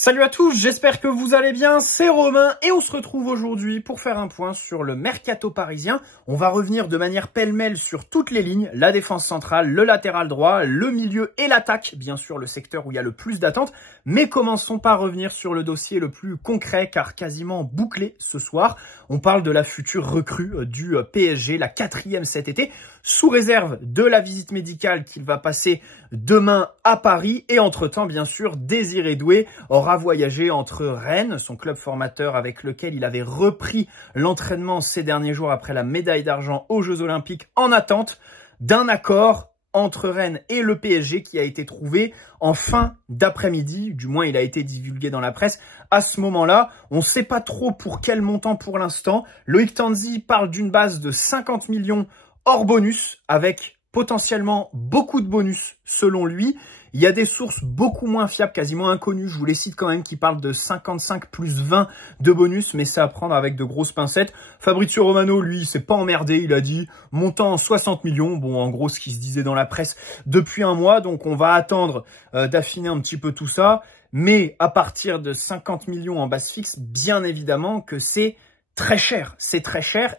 Salut à tous, j'espère que vous allez bien, c'est Romain et on se retrouve aujourd'hui pour faire un point sur le mercato parisien. On va revenir de manière pêle-mêle sur toutes les lignes, la défense centrale, le latéral droit, le milieu et l'attaque, bien sûr le secteur où il y a le plus d'attentes. Mais commençons par revenir sur le dossier le plus concret car quasiment bouclé ce soir. On parle de la future recrue du PSG, la 4e cet été, sous réserve de la visite médicale qu'il va passer demain à Paris. Et entre-temps, bien sûr, Désiré Doué aura voyagé entre Rennes, son club formateur avec lequel il avait repris l'entraînement ces derniers jours après la médaille d'argent aux Jeux Olympiques, en attente d'un accord entre Rennes et le PSG qui a été trouvé en fin d'après-midi. Du moins, il a été divulgué dans la presse. À ce moment-là, on ne sait pas trop pour quel montant pour l'instant. Loïc Tanzi parle d'une base de 50 millions hors bonus, avec potentiellement beaucoup de bonus selon lui. Il y a des sources beaucoup moins fiables, quasiment inconnues, je vous les cite quand même, qui parlent de 55 plus 20 de bonus, mais c'est à prendre avec de grosses pincettes. Fabrizio Romano, lui, s'est pas emmerdé, il a dit montant 60 millions, bon en gros ce qui se disait dans la presse depuis un mois, donc on va attendre d'affiner un petit peu tout ça, mais à partir de 50 millions en base fixe, bien évidemment que c'est très cher,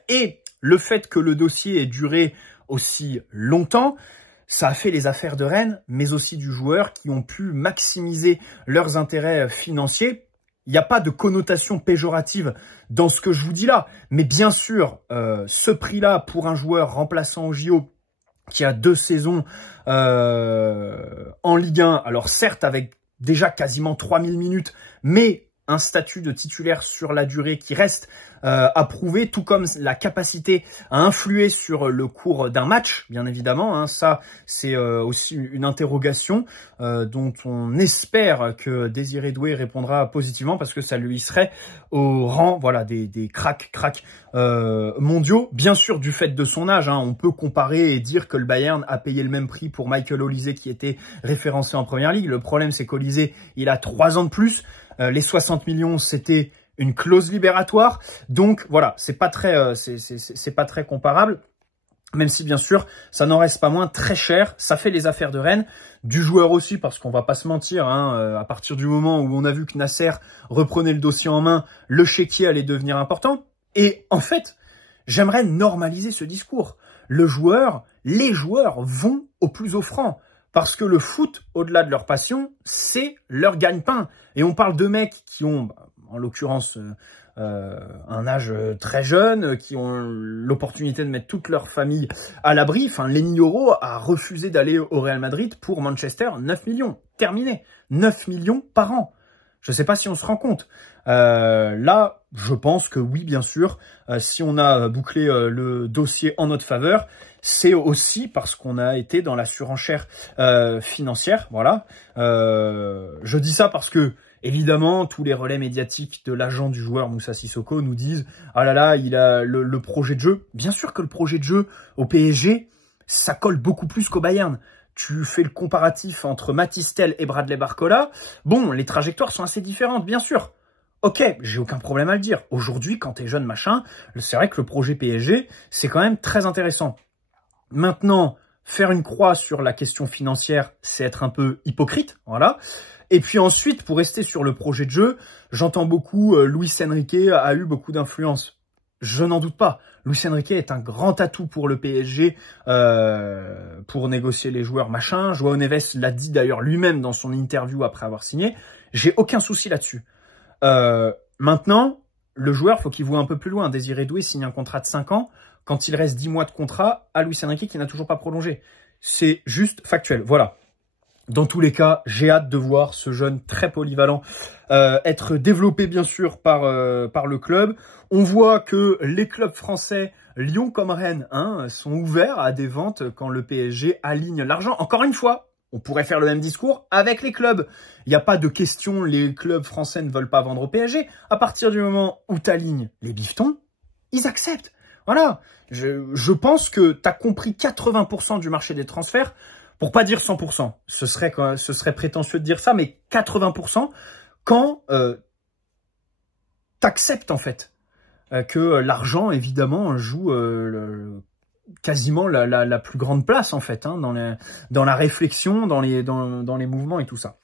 et le fait que le dossier ait duré aussi longtemps, ça a fait les affaires de Rennes, mais aussi du joueur qui ont pu maximiser leurs intérêts financiers. Il n'y a pas de connotation péjorative dans ce que je vous dis là, mais bien sûr, ce prix-là pour un joueur remplaçant au JO qui a 2 saisons en Ligue 1, alors certes avec déjà quasiment 3000 minutes, mais un statut de titulaire sur la durée qui reste à prouver, tout comme la capacité à influer sur le cours d'un match, bien évidemment. Hein, ça, c'est aussi une interrogation dont on espère que Désiré Doué répondra positivement parce que ça lui serait au rang, voilà, des cracks mondiaux. Bien sûr, du fait de son âge, hein, on peut comparer et dire que le Bayern a payé le même prix pour Michael Olise qui était référencé en Première Ligue. Le problème, c'est qu'Olise, il a 3 ans de plus. Les 60 millions, c'était une clause libératoire. Donc voilà, c'est pas très comparable. Même si bien sûr, ça n'en reste pas moins très cher. Ça fait les affaires de Rennes, du joueur aussi, parce qu'on va pas se mentir. Hein, à partir du moment où on a vu que Nasser reprenait le dossier en main, le chéquier allait devenir important. Et en fait, j'aimerais normaliser ce discours. Les joueurs vont au plus offrant. Parce que le foot, au-delà de leur passion, c'est leur gagne-pain. Et on parle de mecs qui ont, en l'occurrence, un âge très jeune, qui ont l'opportunité de mettre toute leur famille à l'abri. Enfin, Lenny Yoro a refusé d'aller au Real Madrid pour Manchester, 9 millions. Terminé. 9 millions par an. Je ne sais pas si on se rend compte. Là, je pense que oui, bien sûr, si on a bouclé le dossier en notre faveur, c'est aussi parce qu'on a été dans la surenchère financière. Voilà. Je dis ça parce que, évidemment, tous les relais médiatiques de l'agent du joueur Moussa Sissoko nous disent « Ah là là, il a le projet de jeu ». Bien sûr que le projet de jeu au PSG, ça colle beaucoup plus qu'au Bayern. Tu fais le comparatif entre Mathys Tel et Bradley Barcola. Bon, les trajectoires sont assez différentes, bien sûr. Ok, j'ai aucun problème à le dire. Aujourd'hui, quand t'es jeune, machin, c'est vrai que le projet PSG, c'est quand même très intéressant. Maintenant, faire une croix sur la question financière, c'est être un peu hypocrite, voilà. Et puis ensuite, pour rester sur le projet de jeu, j'entends beaucoup, Luis Enrique a eu beaucoup d'influence. Je n'en doute pas. Luis Enrique est un grand atout pour le PSG pour négocier les joueurs, machin. João Neves l'a dit d'ailleurs lui-même dans son interview après avoir signé. J'ai aucun souci là-dessus. Maintenant, le joueur, faut qu'il voit un peu plus loin. Désiré Doué signe un contrat de 5 ans quand il reste 10 mois de contrat à Luis Enrique qui n'a toujours pas prolongé. C'est juste factuel. Voilà. Dans tous les cas, j'ai hâte de voir ce jeune très polyvalent être développé bien sûr par le club. On voit que les clubs français, Lyon comme Rennes, hein, sont ouverts à des ventes quand le PSG aligne l'argent. Encore une fois, on pourrait faire le même discours avec les clubs. Il n'y a pas de question, les clubs français ne veulent pas vendre au PSG. À partir du moment où tu alignes les bifetons, ils acceptent. Voilà, je pense que tu as compris 80% du marché des transferts, pour pas dire 100%. Ce serait prétentieux de dire ça, mais 80% quand tu acceptes en fait que l'argent, évidemment, joue quasiment la plus grande place en fait, hein, dans la réflexion, dans les mouvements et tout ça.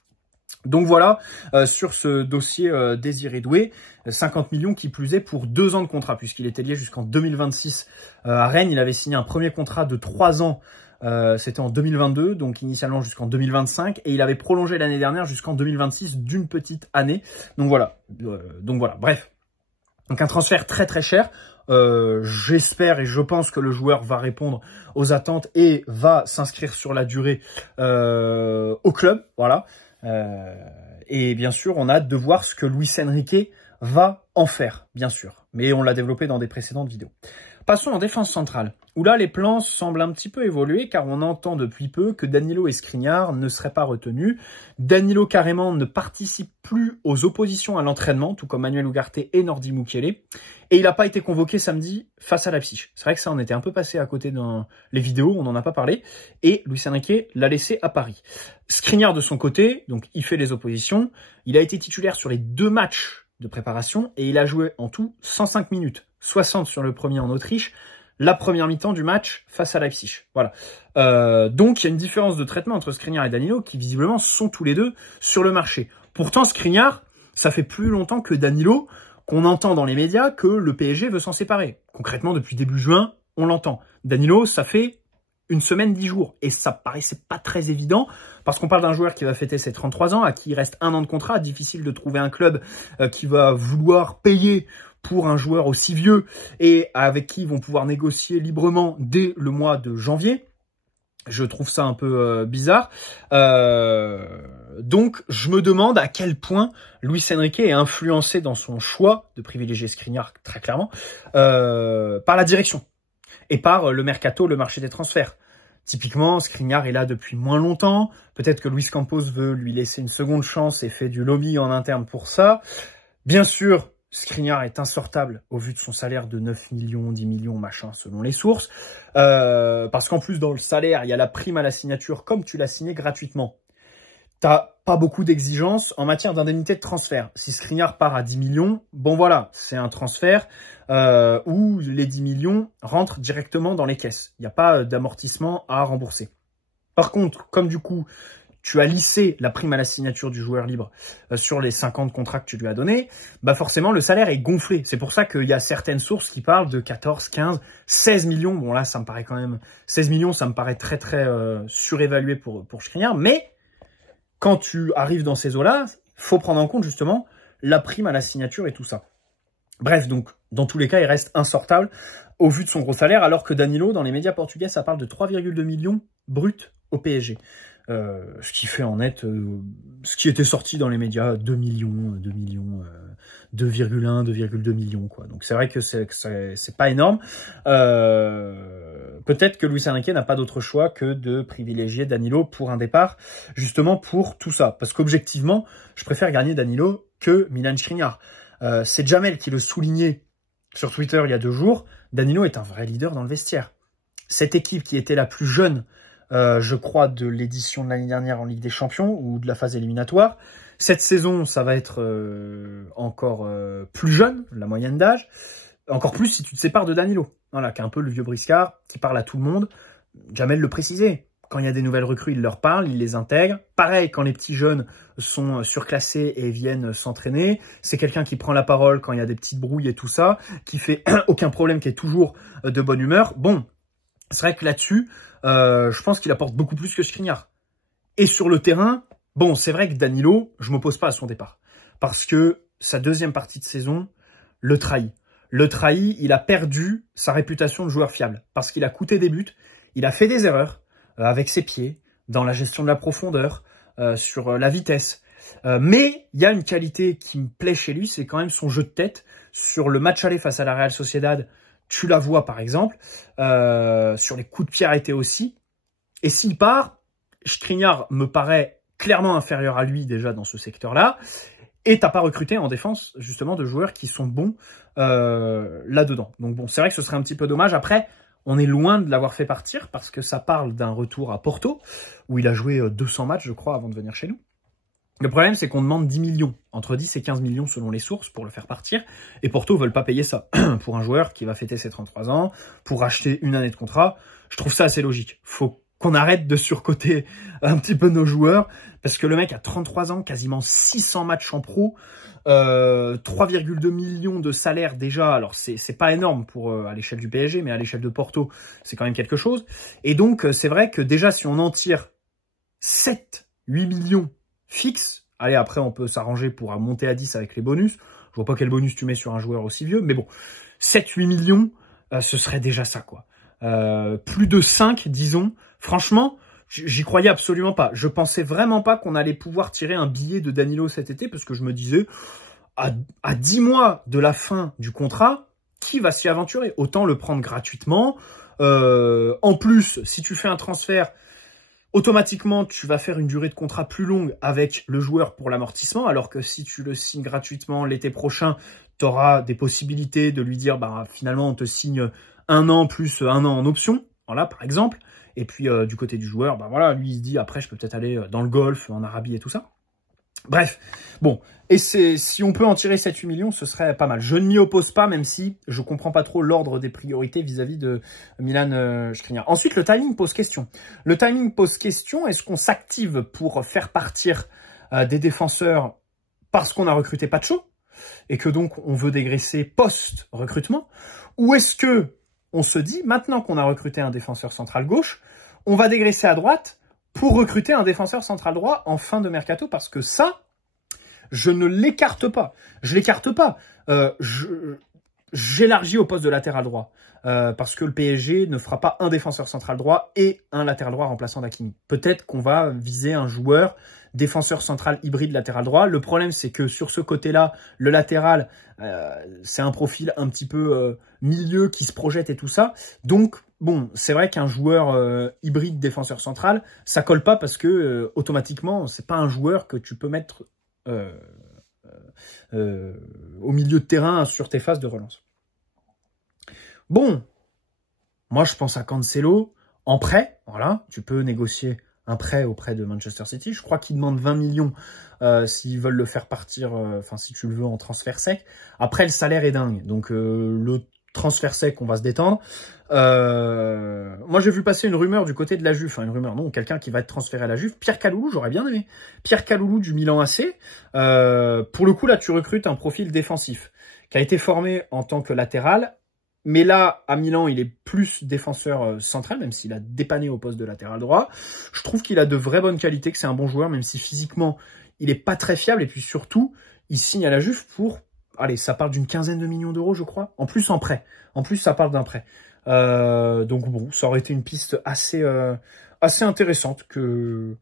Donc voilà, sur ce dossier Désiré Doué, 50 millions qui plus est pour 2 ans de contrat, puisqu'il était lié jusqu'en 2026 à Rennes. Il avait signé un premier contrat de 3 ans, c'était en 2022, donc initialement jusqu'en 2025, et il avait prolongé l'année dernière jusqu'en 2026 d'une petite année. Donc voilà, bref. Donc un transfert très très cher. J'espère et je pense que le joueur va répondre aux attentes et va s'inscrire sur la durée au club, voilà. Et bien sûr, on a hâte de voir ce que Luis Enrique va en faire, bien sûr. Mais on l'a développé dans des précédentes vidéos. Passons en défense centrale, où là, les plans semblent un petit peu évoluer, car on entend depuis peu que Danilo et Skriniar ne seraient pas retenus. Danilo, carrément, ne participe plus aux oppositions à l'entraînement, tout comme Manuel Ugarte et Nordi Mukiele. Et il n'a pas été convoqué samedi face à Leipzig. C'est vrai que ça, on était un peu passé à côté dans les vidéos, on n'en a pas parlé. Et Luis Enrique l'a laissé à Paris. Skriniar, de son côté, donc il fait les oppositions. Il a été titulaire sur les 2 matchs de préparation et il a joué en tout 105 minutes. 60 sur le premier en Autriche, la première mi-temps du match face à Leipzig. Voilà. Donc, il y a une différence de traitement entre Skriniar et Danilo qui, visiblement, sont tous les deux sur le marché. Pourtant, Skriniar, ça fait plus longtemps que Danilo qu'on entend dans les médias que le PSG veut s'en séparer. Concrètement, depuis début juin, on l'entend. Danilo, ça fait 1 semaine, 10 jours. Et ça paraissait pas très évident, parce qu'on parle d'un joueur qui va fêter ses 33 ans, à qui il reste 1 an de contrat. Difficile de trouver un club qui va vouloir payer pour un joueur aussi vieux et avec qui ils vont pouvoir négocier librement dès le mois de janvier. Je trouve ça un peu bizarre. Donc, je me demande à quel point Luis Enrique est influencé dans son choix de privilégier Skriniar, très clairement, par la direction et par le mercato, le marché des transferts. Typiquement, Skriniar est là depuis moins longtemps. Peut-être que Luis Campos veut lui laisser une seconde chance et fait du lobby en interne pour ça. Bien sûr, Skriniar est insortable au vu de son salaire de 9 millions, 10 millions, machin, selon les sources. Parce qu'en plus, dans le salaire, il y a la prime à la signature, comme tu l'as signé gratuitement. T'as pas beaucoup d'exigences en matière d'indemnité de transfert. Si Skriniar part à 10 millions, bon voilà, c'est un transfert où les 10 millions rentrent directement dans les caisses. Il n'y a pas d'amortissement à rembourser. Par contre, comme du coup, tu as lissé la prime à la signature du joueur libre sur les 50 contrats que tu lui as donnés, bah forcément, le salaire est gonflé. C'est pour ça qu'il y a certaines sources qui parlent de 14, 15, 16 millions. Bon, là, ça me paraît quand même... 16 millions, ça me paraît très, très surévalué pour Skriniar. Mais quand tu arrives dans ces eaux-là, faut prendre en compte, justement, la prime à la signature et tout ça. Bref, donc, dans tous les cas, il reste insortable au vu de son gros salaire, alors que Danilo, dans les médias portugais, ça parle de 3,2 millions bruts au PSG. Ce qui fait en net, ce qui était sorti dans les médias, 2 millions, 2,1, 2,2 millions, quoi. Donc c'est vrai que c'est pas énorme. Peut-être que Luis Enrique n'a pas d'autre choix que de privilégier Danilo pour un départ, justement pour tout ça. Parce qu'objectivement, je préfère gagner Danilo que Milan Skriniar. C'est Jamel qui le soulignait sur Twitter il y a 2 jours. Danilo est un vrai leader dans le vestiaire. Cette équipe qui était la plus jeune, je crois, de l'édition de l'année dernière en Ligue des Champions ou de la phase éliminatoire. Cette saison, ça va être encore plus jeune, la moyenne d'âge. Encore plus si tu te sépares de Danilo. Voilà, qui est un peu le vieux briscard, qui parle à tout le monde. Jamel le précisait. Quand il y a des nouvelles recrues, il leur parle, il les intègre. Pareil, quand les petits jeunes sont surclassés et viennent s'entraîner, c'est quelqu'un qui prend la parole quand il y a des petites brouilles et tout ça, qui fait aucun problème, qui est toujours de bonne humeur. Bon, c'est vrai que là-dessus, je pense qu'il apporte beaucoup plus que Skriniar. Et sur le terrain, bon, c'est vrai que Danilo, je m'oppose pas à son départ. Parce que sa deuxième partie de saison le trahit. Le trahit, il a perdu sa réputation de joueur fiable. Parce qu'il a coûté des buts, il a fait des erreurs avec ses pieds, dans la gestion de la profondeur, sur la vitesse. Mais il y a une qualité qui me plaît chez lui, c'est quand même son jeu de tête. Sur le match aller face à la Real Sociedad, tu la vois par exemple, sur les coups de pied arrêtés aussi. Et s'il part, Skriniar me paraît clairement inférieur à lui déjà dans ce secteur-là. Et t'as pas recruté en défense justement de joueurs qui sont bons là-dedans. Donc bon, c'est vrai que ce serait un petit peu dommage. Après, on est loin de l'avoir fait partir parce que ça parle d'un retour à Porto, où il a joué 200 matchs, je crois, avant de venir chez nous. Le problème, c'est qu'on demande 10 millions, entre 10 et 15 millions selon les sources pour le faire partir. Et Porto ne veulent pas payer ça pour un joueur qui va fêter ses 33 ans, pour acheter une année de contrat. Je trouve ça assez logique. Faut qu'on arrête de surcoter un petit peu nos joueurs, parce que le mec a 33 ans, quasiment 600 matchs en pro, 3,2 millions de salaire déjà. Alors c'est pas énorme pour à l'échelle du PSG, mais à l'échelle de Porto, c'est quand même quelque chose. Et donc c'est vrai que déjà si on en tire 7, 8 millions fixes, allez après on peut s'arranger pour monter à 10 avec les bonus. Je vois pas quel bonus tu mets sur un joueur aussi vieux, mais bon, 7, 8 millions, ce serait déjà ça quoi. Plus de 5, disons. Franchement, j'y croyais absolument pas. Je pensais vraiment pas qu'on allait pouvoir tirer un billet de Danilo cet été, parce que je me disais, à 10 mois de la fin du contrat, qui va s'y aventurer? Autant le prendre gratuitement. En plus, si tu fais un transfert, automatiquement, tu vas faire une durée de contrat plus longue avec le joueur pour l'amortissement, alors que si tu le signes gratuitement l'été prochain, tu auras des possibilités de lui dire, bah finalement, on te signe 1 an plus 1 an en option, voilà, par exemple. Et puis, du côté du joueur, bah voilà, lui, il se dit, après, je peux peut-être aller dans le Golfe, en Arabie et tout ça. Bref, bon, et si on peut en tirer 7-8 millions, ce serait pas mal. Je ne m'y oppose pas, même si je comprends pas trop l'ordre des priorités vis-à-vis de Milan Skriniar. Ensuite, le timing pose question. Le timing pose question, est-ce qu'on s'active pour faire partir des défenseurs parce qu'on a recruté Pacho, et que donc on veut dégraisser post-recrutement, ou est-ce que on se dit, maintenant qu'on a recruté un défenseur central gauche, on va dégraisser à droite pour recruter un défenseur central droit en fin de mercato, parce que ça, je ne l'écarte pas. Je l'écarte pas. J'élargis au poste de latéral droit, parce que le PSG ne fera pas un défenseur central droit et un latéral droit remplaçant d'Hakimi. Peut-être qu'on va viser un joueur défenseur central hybride latéral droit. Le problème, c'est que sur ce côté-là, le latéral, c'est un profil un petit peu milieu qui se projette et tout ça. Donc, bon, c'est vrai qu'un joueur hybride défenseur central, ça colle pas, parce que automatiquement, c'est pas un joueur que tu peux mettre au milieu de terrain sur tes phases de relance. Bon, moi je pense à Cancelo en prêt, voilà, tu peux négocier un prêt auprès de Manchester City. Je crois qu'ils demandent 20 millions s'ils veulent le faire partir, enfin si tu le veux en transfert sec. Après le salaire est dingue, donc le transfert sec on va se détendre. Moi j'ai vu passer une rumeur du côté de la Juve, enfin une rumeur non, quelqu'un qui va être transféré à la Juve, Pierre Kaloulou, j'aurais bien aimé. Pierre Kaloulou du Milan AC, pour le coup là tu recrutes un profil défensif, qui a été formé en tant que latéral, mais là à Milan il est plus défenseur central, même s'il a dépanné au poste de latéral droit. Je trouve qu'il a de vraies bonnes qualités, que c'est un bon joueur, même si physiquement il est pas très fiable, et puis surtout il signe à la Juve pour, allez ça parle d'une 15aine de millions d'euros je crois, en plus en prêt, en plus ça parle d'un prêt. Donc bon, ça aurait été une piste assez intéressante que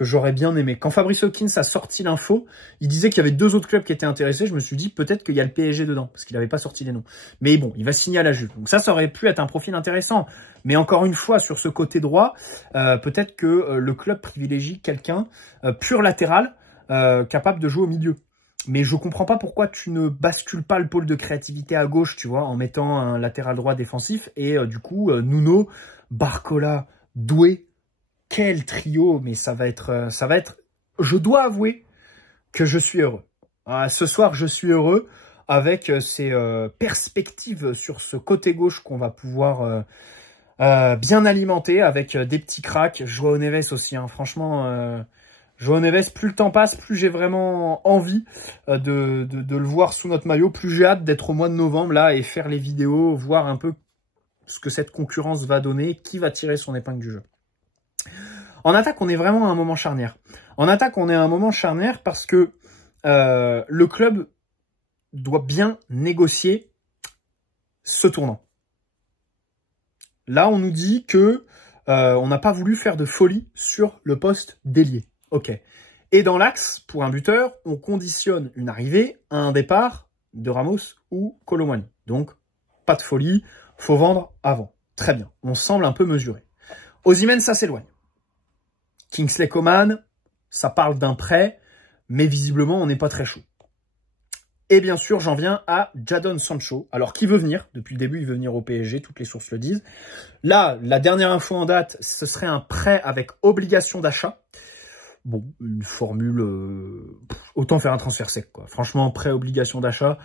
j'aurais bien aimé. Quand Fabrice Hawkins a sorti l'info, il disait qu'il y avait 2 autres clubs qui étaient intéressés. Je me suis dit peut-être qu'il y a le PSG dedans, parce qu'il n'avait pas sorti les noms. Mais bon, il va signer à la Juve. Donc ça aurait pu être un profil intéressant. Mais encore une fois, sur ce côté droit, peut-être que le club privilégie quelqu'un pur latéral, capable de jouer au milieu. Mais je comprends pas pourquoi tu ne bascules pas le pôle de créativité à gauche, tu vois, en mettant un latéral droit défensif. Et du coup, Nuno, Barcola, Doué, quel trio. Mais ça va être... Je dois avouer que je suis heureux. Ce soir, je suis heureux avec ces perspectives sur ce côté gauche qu'on va pouvoir bien alimenter avec des petits cracks. Joao Neves aussi, hein, franchement... Joao Neves, plus le temps passe, plus j'ai vraiment envie de le voir sous notre maillot, plus j'ai hâte d'être au mois de novembre là et faire les vidéos, voir un peu ce que cette concurrence va donner, qui va tirer son épingle du jeu. En attaque, on est vraiment à un moment charnière. En attaque, on est à un moment charnière parce que le club doit bien négocier ce tournant. Là, on nous dit que on n'a pas voulu faire de folie sur le poste d'ailier. Ok. Et dans l'axe, pour un buteur, on conditionne une arrivée à un départ de Ramos ou Kolo Muani. Donc, pas de folie, faut vendre avant. Très bien, on semble un peu mesuré. Osimhen, ça s'éloigne. Kingsley Coman, ça parle d'un prêt, mais visiblement, on n'est pas très chaud. Et bien sûr, j'en viens à Jadon Sancho. Alors, qui veut venir? Depuis le début, il veut venir au PSG, toutes les sources le disent. Là, la dernière info en date, ce serait un prêt avec obligation d'achat. Bon, une formule... autant faire un transfert sec, quoi. Franchement, prêt, obligation d'achat,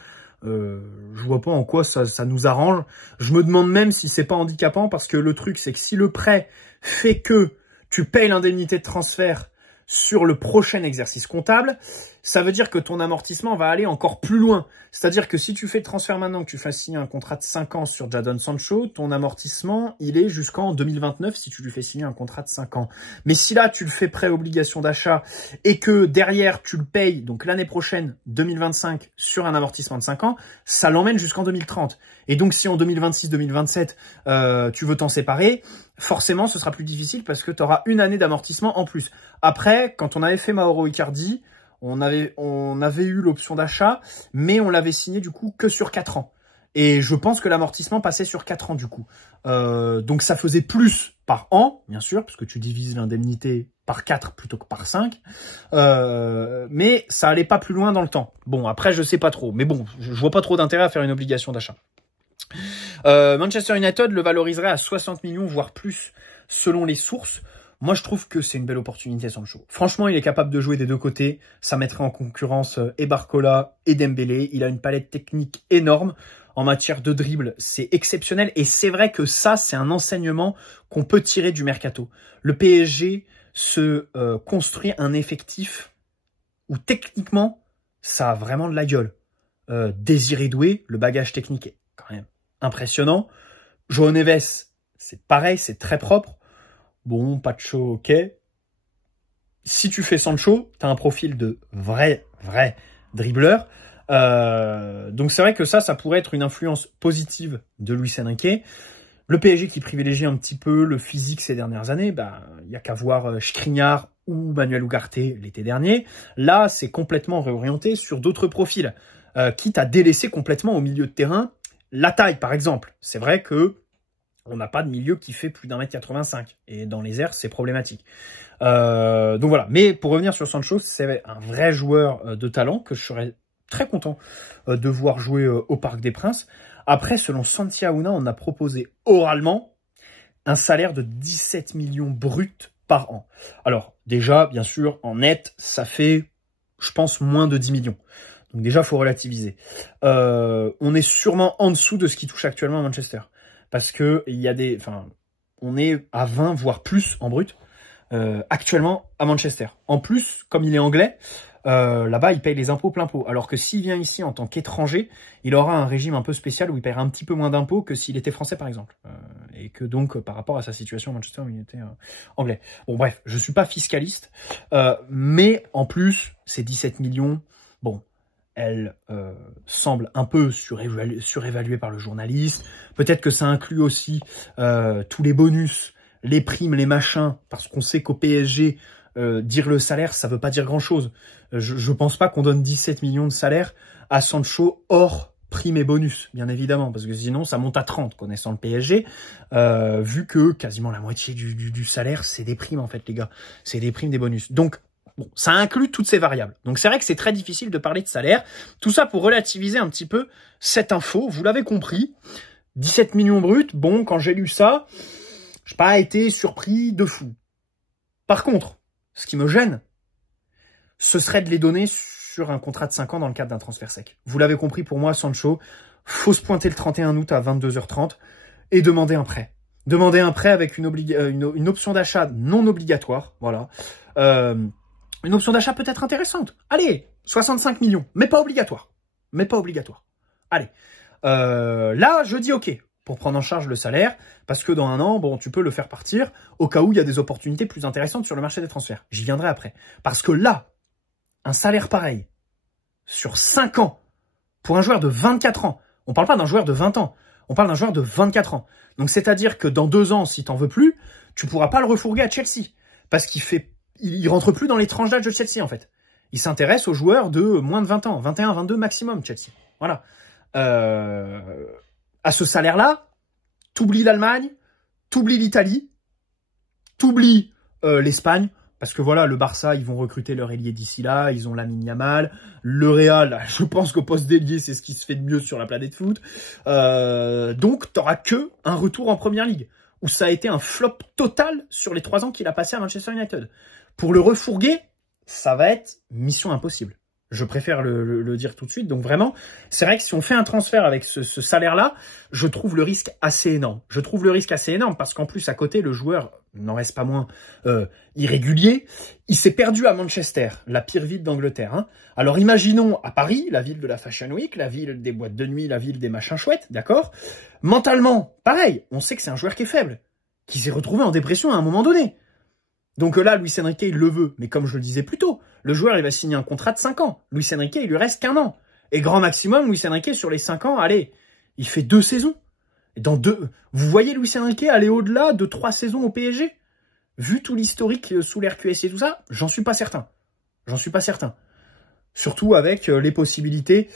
Je vois pas en quoi ça nous arrange. Je me demande même si c'est pas handicapant, parce que le truc, c'est que si le prêt fait que tu payes l'indemnité de transfert sur le prochain exercice comptable, ça veut dire que ton amortissement va aller encore plus loin. C'est-à-dire que si tu fais le transfert maintenant, que tu fasses signer un contrat de 5 ans sur Jadon Sancho, ton amortissement, il est jusqu'en 2029 si tu lui fais signer un contrat de 5 ans. Mais si là, tu le fais prêt obligation d'achat et que derrière, tu le payes, donc l'année prochaine, 2025, sur un amortissement de 5 ans, ça l'emmène jusqu'en 2030. Et donc, si en 2026-2027, tu veux t'en séparer, forcément, ce sera plus difficile parce que tu auras une année d'amortissement en plus. Après, quand on avait fait Mauro Icardi, on avait eu l'option d'achat, mais on l'avait signé du coup que sur 4 ans. Et je pense que l'amortissement passait sur 4 ans du coup. Donc ça faisait plus par an, bien sûr, parce que tu divises l'indemnité par 4 plutôt que par 5. Mais ça allait pas plus loin dans le temps. Bon, après, je sais pas trop. Mais bon, je vois pas trop d'intérêt à faire une obligation d'achat. Manchester United le valoriserait à 60 millions, voire plus, selon les sources. Moi, je trouve que c'est une belle opportunité, Sancho. Franchement, il est capable de jouer des deux côtés. Ça mettrait en concurrence et Barcola et Dembélé. Il a une palette technique énorme. En matière de dribble, c'est exceptionnel. Et c'est vrai que ça, c'est un enseignement qu'on peut tirer du mercato. Le PSG se construit un effectif où techniquement, ça a vraiment de la gueule. Désiré Doué, le bagage technique est quand même impressionnant. João Neves, c'est pareil, c'est très propre. Bon, Pacho, ok. Si tu fais Sancho, tu as un profil de vrai dribbleur. Donc c'est vrai que ça pourrait être une influence positive de Luis Enrique. Le PSG qui privilégie un petit peu le physique ces dernières années, il n'y a qu'à voir Skriniar ou Manuel Ugarte l'été dernier. Là, c'est complètement réorienté sur d'autres profils, quitte à délaisser complètement au milieu de terrain la taille, par exemple. C'est vrai que on n'a pas de milieu qui fait plus d'1m85. Et dans les airs, c'est problématique. Donc voilà. Mais pour revenir sur Sancho, c'est un vrai joueur de talent que je serais très content de voir jouer au Parc des Princes. Après, selon Santi Aouna, on a proposé oralement un salaire de 17 millions bruts par an. Alors, déjà, bien sûr, en net, ça fait, je pense, moins de 10 millions. Donc déjà, il faut relativiser. On est sûrement en dessous de ce qui touche actuellement à Manchester. Parce que il y a on est à 20, voire plus en brut, actuellement à Manchester. En plus, comme il est anglais, là-bas, il paye les impôts plein pot. Alors que s'il vient ici en tant qu'étranger, il aura un régime un peu spécial où il paiera un petit peu moins d'impôts que s'il était français, par exemple. Et que donc, par rapport à sa situation à Manchester, il était anglais. Bon, bref, je suis pas fiscaliste, mais en plus, ces 17 millions, bon, elle semble un peu surévaluée par le journaliste. Peut-être que ça inclut aussi tous les bonus, les primes, les machins, parce qu'on sait qu'au PSG, dire le salaire, ça veut pas dire grand-chose. Je pense pas qu'on donne 17 millions de salaire à Sancho hors primes et bonus, bien évidemment, parce que sinon, ça monte à 30, connaissant le PSG, vu que quasiment la moitié du salaire, c'est des primes, en fait, les gars. C'est des primes, des bonus. Donc, bon, ça inclut toutes ces variables. Donc c'est vrai que c'est très difficile de parler de salaire. Tout ça pour relativiser un petit peu cette info. Vous l'avez compris, 17 millions bruts. Bon, quand j'ai lu ça, j'ai pas été surpris de fou. Par contre, ce qui me gêne, ce serait de les donner sur un contrat de 5 ans dans le cadre d'un transfert sec. Vous l'avez compris, pour moi, Sancho, faut se pointer le 31 août à 22h30 et demander un prêt. Demander un prêt avec une option d'achat non obligatoire. Voilà. Une option d'achat peut-être intéressante. Allez, 65 millions, mais pas obligatoire. Mais pas obligatoire. Allez. Là, je dis OK pour prendre en charge le salaire, parce que dans un an, bon, tu peux le faire partir au cas où il y a des opportunités plus intéressantes sur le marché des transferts. J'y viendrai après. Parce que là, un salaire pareil, sur 5 ans, pour un joueur de 24 ans, on parle pas d'un joueur de 20 ans, on parle d'un joueur de 24 ans. Donc, c'est-à-dire que dans 2 ans, si t'en veux plus, tu pourras pas le refourguer à Chelsea. Parce il rentre plus dans les tranches d'âge de Chelsea, en fait. Il s'intéresse aux joueurs de moins de 20 ans, 21, 22 maximum, Chelsea. Voilà. À ce salaire-là, t'oublies l'Allemagne, t'oublies l'Italie, t'oublies l'Espagne, parce que voilà, le Barça, ils vont recruter leur ailier d'ici là, ils ont Lamine Yamal, le Real, je pense qu'au poste d'ailier, c'est ce qui se fait de mieux sur la planète foot. Donc, t'auras que un retour en Première Ligue, où ça a été un flop total sur les 3 ans qu'il a passé à Manchester United. Pour le refourguer, ça va être mission impossible. Je préfère le dire tout de suite. Donc vraiment, c'est vrai que si on fait un transfert avec ce salaire-là, je trouve le risque assez énorme. Je trouve le risque assez énorme parce qu'en plus, à côté, le joueur n'en reste pas moins irrégulier. Il s'est perdu à Manchester, la pire ville d'Angleterre. Hein. Alors imaginons à Paris, la ville de la Fashion Week, la ville des boîtes de nuit, la ville des machins chouettes, d'accord? Mentalement, pareil, on sait que c'est un joueur qui est faible, qui s'est retrouvé en dépression à un moment donné. Donc là, Luis Enrique, il le veut. Mais comme je le disais plus tôt, le joueur, il va signer un contrat de 5 ans. Luis Enrique, il lui reste qu'1 an. Et grand maximum, Luis Enrique, sur les 5 ans, allez, il fait 2 saisons. Et vous voyez Luis Enrique aller au-delà de 3 saisons au PSG? Vu tout l'historique sous l'RQSI et tout ça, j'en suis pas certain. J'en suis pas certain. Surtout avec les possibilités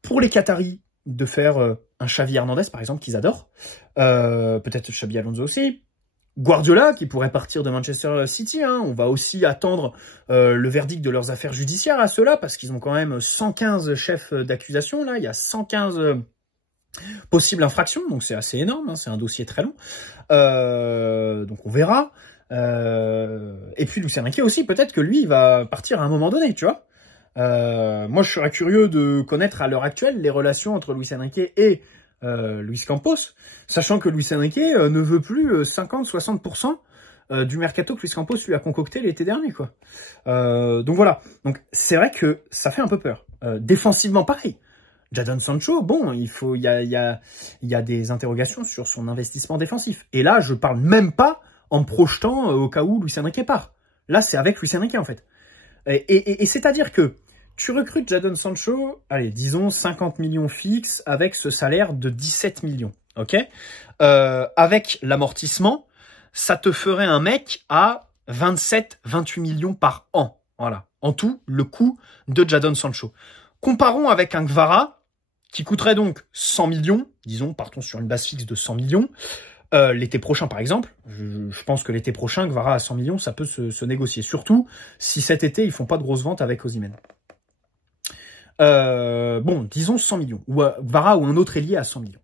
pour les Qataris de faire un Xavi Hernandez, par exemple, qu'ils adorent. Peut-être Xabi Alonso aussi. Guardiola, qui pourrait partir de Manchester City. Hein. On va aussi attendre le verdict de leurs affaires judiciaires à ceux-là, parce qu'ils ont quand même 115 chefs d'accusation. Là, il y a 115 possibles infractions, donc c'est assez énorme. Hein. C'est un dossier très long. Donc on verra. Et puis Luis Enrique aussi, peut-être que lui, il va partir à un moment donné, tu vois. Moi, je serais curieux de connaître à l'heure actuelle les relations entre Luis Enrique et Luis Campos, sachant que Luis Enrique ne veut plus 50-60% du mercato que Luis Campos lui a concocté l'été dernier, quoi. Donc voilà. Donc c'est vrai que ça fait un peu peur. Défensivement, pareil. Jadon Sancho, bon, il y a des interrogations sur son investissement défensif. Et là, je parle même pas en me projetant au cas où Luis Enrique part. Là, c'est avec Luis Enrique, en fait. Et c'est-à-dire que tu recrutes Jadon Sancho, allez, disons 50 millions fixes avec ce salaire de 17 millions, ok? Avec l'amortissement, ça te ferait un mec à 27-28 millions par an. Voilà, en tout, le coût de Jadon Sancho. Comparons avec un Gvara, qui coûterait donc 100 millions, disons, partons sur une base fixe de 100 millions, l'été prochain, par exemple. Je pense que l'été prochain, Gvara à 100 millions, ça peut se négocier. Surtout si cet été, ils font pas de grosses ventes avec Osimhen. Bon, disons 100 millions. Ou Gvara ou un autre ailier à 100 millions.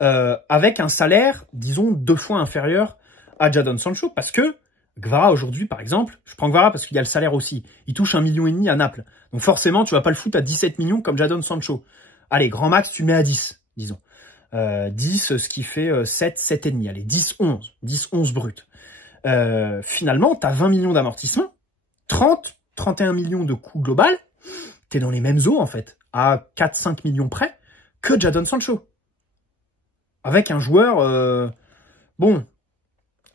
Avec un salaire, disons, 2 fois inférieur à Jadon Sancho. Parce que Gvara, aujourd'hui, par exemple, je prends Gvara parce qu'il y a le salaire aussi. Il touche 1,5 million à Naples. Donc forcément, tu vas pas le foutre à 17 millions comme Jadon Sancho. Allez, grand max, tu le mets à 10, disons. 10, ce qui fait 7, 7,5. Allez, 10, 11. 10, 11 brut. Finalement, tu as 20 millions d'amortissement, 30, 31 millions de coût global. Tu es dans les mêmes eaux, en fait, à 4, 5 millions près que Jadon Sancho. Avec un joueur, bon,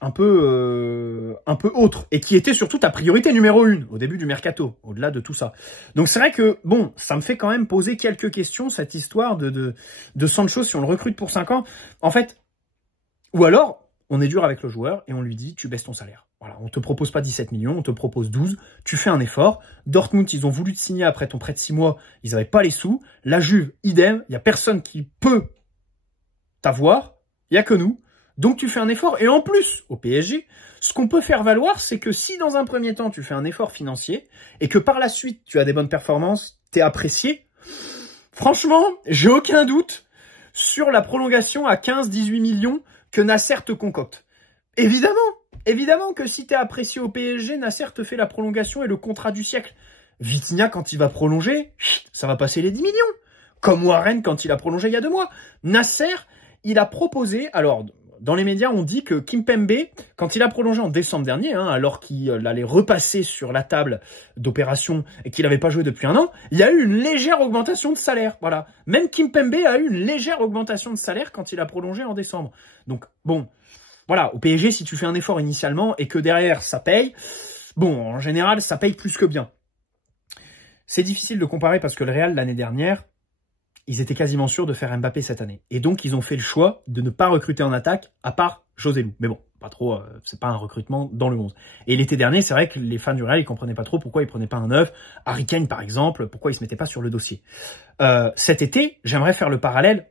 un peu autre. Et qui était surtout ta priorité numéro 1 au début du mercato, au-delà de tout ça. Donc c'est vrai que, bon, ça me fait quand même poser quelques questions, cette histoire de Sancho, si on le recrute pour 5 ans. En fait, ou alors, on est dur avec le joueur et on lui dit, tu baisses ton salaire. Voilà, on te propose pas 17 millions, on te propose 12, tu fais un effort. Dortmund, ils ont voulu te signer après ton prêt de 6 mois, ils n'avaient pas les sous. La Juve, idem, il y a personne qui peut t'avoir, il y a que nous. Donc tu fais un effort. Et en plus, au PSG, ce qu'on peut faire valoir, c'est que si dans un premier temps, tu fais un effort financier et que par la suite, tu as des bonnes performances, t'es apprécié, franchement, j'ai aucun doute sur la prolongation à 15-18 millions que Nasser te concocte. Évidemment que si t'es apprécié au PSG, Nasser te fait la prolongation et le contrat du siècle. Vitinha, quand il va prolonger, ça va passer les 10 millions. Comme Warren, quand il a prolongé il y a 2 mois. Nasser, il a proposé, alors... Dans les médias, on dit que Kimpembe, quand il a prolongé en décembre dernier, hein, alors qu'il allait repasser sur la table d'opération et qu'il n'avait pas joué depuis 1 an, il y a eu une légère augmentation de salaire. Voilà. Même Kimpembe a eu une légère augmentation de salaire quand il a prolongé en décembre. Donc, bon, voilà, au PSG, si tu fais un effort initialement et que derrière, ça paye, bon, en général, ça paye plus que bien. C'est difficile de comparer parce que le Real, l'année dernière, ils étaient quasiment sûrs de faire Mbappé cette année. Et donc, ils ont fait le choix de ne pas recruter en attaque, à part José Lu. Mais bon, pas trop, c'est pas un recrutement dans le 11. Et l'été dernier, c'est vrai que les fans du Real, ils comprenaient pas trop pourquoi ils prenaient pas un neuf. Harry Kane, par exemple, pourquoi ils se mettaient pas sur le dossier. Cet été, j'aimerais faire le parallèle.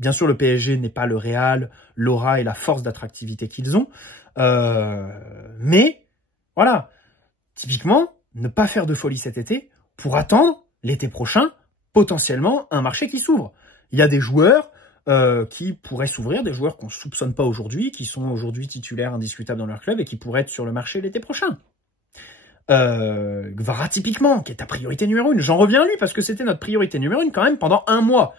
Bien sûr, le PSG n'est pas le Real, l'aura et la force d'attractivité qu'ils ont. Mais, voilà. Typiquement, ne pas faire de folie cet été pour attendre l'été prochain potentiellement un marché qui s'ouvre. Il y a des joueurs qui pourraient s'ouvrir, des joueurs qu'on ne soupçonne pas aujourd'hui, qui sont aujourd'hui titulaires indiscutables dans leur club et qui pourraient être sur le marché l'été prochain. Gvara typiquement, qui est ta priorité numéro 1. J'en reviens à lui parce que c'était notre priorité numéro 1 quand même pendant un mois.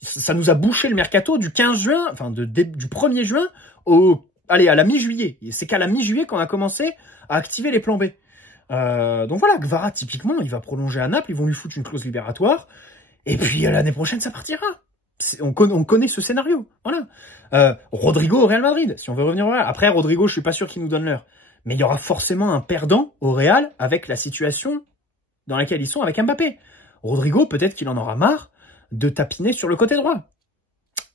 Ça nous a bouché le mercato du 15 juin, enfin du 1er juin à la mi-juillet. C'est qu'à la mi-juillet qu'on a commencé à activer les plans B. Donc voilà, Gvara typiquement, il va prolonger à Naples, ils vont lui foutre une clause libératoire. Et puis l'année prochaine, ça partira. On connaît ce scénario. Voilà. Rodrigo au Real Madrid, si on veut revenir au Real. Après, Rodrigo, je suis pas sûr qu'il nous donne l'heure. Mais il y aura forcément un perdant au Real avec la situation dans laquelle ils sont avec Mbappé. Rodrigo, peut-être qu'il en aura marre de tapiner sur le côté droit.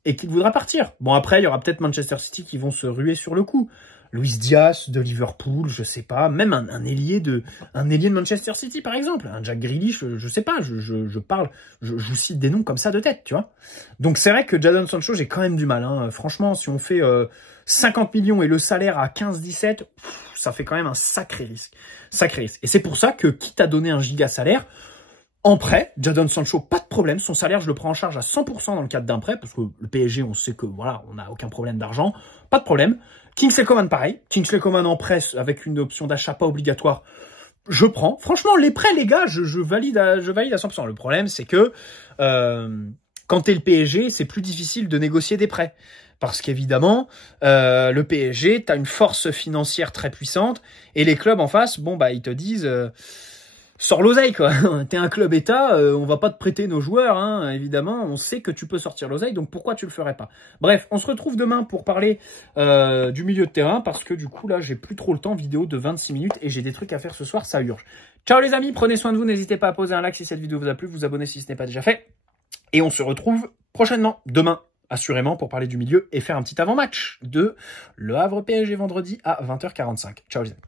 Et qu'il voudra partir. Bon, après, il y aura peut-être Manchester City qui vont se ruer sur le coup. Luis Diaz de Liverpool, je sais pas. Même un ailier de Manchester City, par exemple. Un Jack Grealish, je sais pas. Je vous cite des noms comme ça de tête, tu vois. Donc, c'est vrai que Jadon Sancho, j'ai quand même du mal. Hein. Franchement, si on fait 50 millions et le salaire à 15-17, ça fait quand même un sacré risque. Sacré risque. Et c'est pour ça que, quitte à donner un giga salaire, en prêt, Jadon Sancho, pas de problème. Son salaire, je le prends en charge à 100% dans le cadre d'un prêt, parce que le PSG, on sait que voilà, on n'a aucun problème d'argent. Pas de problème. Kingsley Coman, pareil. Kingsley Coman en prêt avec une option d'achat pas obligatoire. Je prends. Franchement, les prêts, les gars, je valide à 100%. Le problème, c'est que quand t'es le PSG, c'est plus difficile de négocier des prêts. Parce qu'évidemment, le PSG, t'as une force financière très puissante, et les clubs en face, bon bah ils te disent sors l'oseille, quoi. T'es un club État, on va pas te prêter nos joueurs, hein, évidemment. On sait que tu peux sortir l'oseille, donc pourquoi tu le ferais pas? Bref, on se retrouve demain pour parler du milieu de terrain, parce que du coup, là, j'ai plus trop le temps. Vidéo de 26 minutes, et j'ai des trucs à faire ce soir, ça urge. Ciao les amis, prenez soin de vous. N'hésitez pas à poser un like si cette vidéo vous a plu, vous abonner si ce n'est pas déjà fait. Et on se retrouve prochainement, demain, assurément, pour parler du milieu et faire un petit avant-match de Le Havre PSG vendredi à 20h45. Ciao les amis.